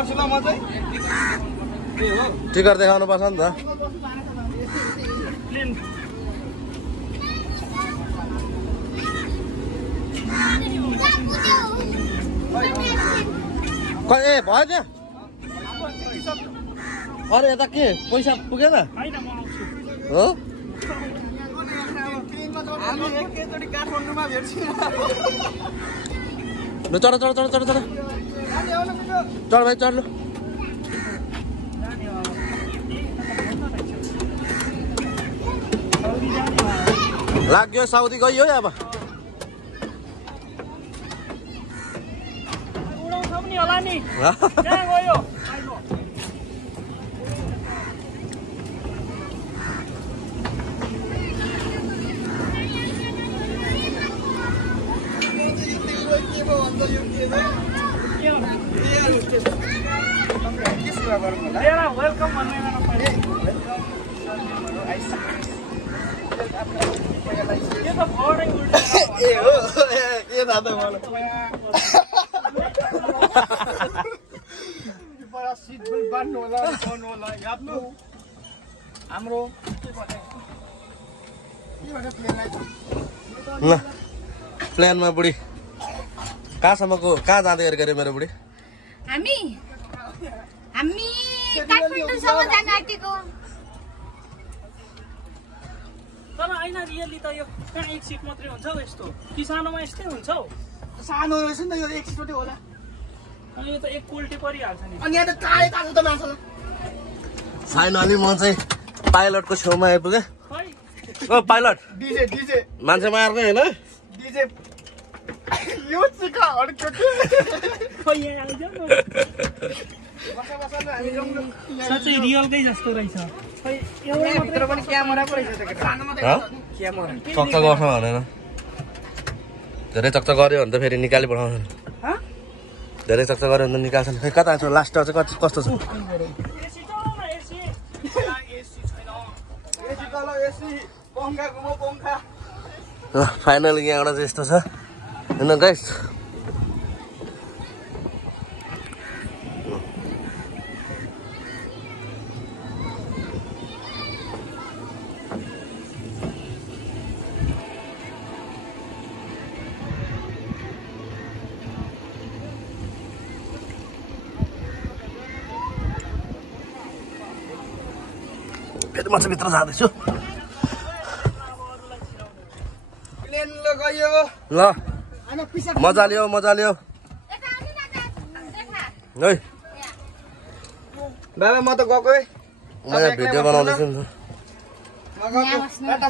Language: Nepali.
गर्छु ल म चाहिँ टिकट देखाउनु पर्छ नि त ए भयो त्यहाँ अरे यता के पैसा पुगेन हो हामी एकैचोटि काठमाडौँमा भेट्छौँ ल चढ चढ चढ चढ चढ चढ भाइ चढ लु लाग्यो साउदी गयो है अब उडाउँछ पनि होला नि कहाँ गयो वेलकम भन्नु ए हो के थाहा त मलाई सिट बेल्ट बान्नु होला गर्नु होला याप्नु हाम्रो ल प्लेनमा बुढी कहाँसम्मको कहाँ जाँदै गरेको मेरो बुढी हामी काठमाडौँसम्म जान आँटेको तर होइन रियली त यो कहाँ एक सिट मात्रै हुन्छ हौ यस्तो कि सानोमा यस्तै हुन्छ हौ सानो रहेछ नि त यो एक सिटै होला अनि यो त एक कोल्टी परिहाल्छ नि अनि यहाँ त काले तातो त मान्छेलाई फाइनली म चाहिँ पाइलटको छेउमा आइपुगेँ ओ पाइलट डीजे डीजे मान्छे मार्ने होइन डीजे यो चिका अड्क्यो के खै यहाँ आइज न बसा बसा न हामी जाउँ न साँच्चै रियलकै जस्तो रहेछ खै एउटा भित्र पनि क्यामेरा पो रहेछ त्यो सानोमा हँ? क्यामेरा चक्च गर्छ भनेर धेरै चक्च गऱ्यो भने त फेरि निकाली पठाउँछ धेरै चक्च गऱ्यो भने त निकाल्छन् खै कता छ लास्ट चाहिँ कस्तो छ एसी चलाउ न एसी एसी छैन एसी तल एसी पङ्खा घुमो पङ्खा फाइनली यहाँबाट चाहिँ यस्तो छ होइन गाइस फेरि म चाहिँ भित्र जाँदैछु प्लेन ल गयो ल मजा लियो है बाबा म त गएको है म यहाँ भिडियो बनाउँदैछु नि त म गएको टाटा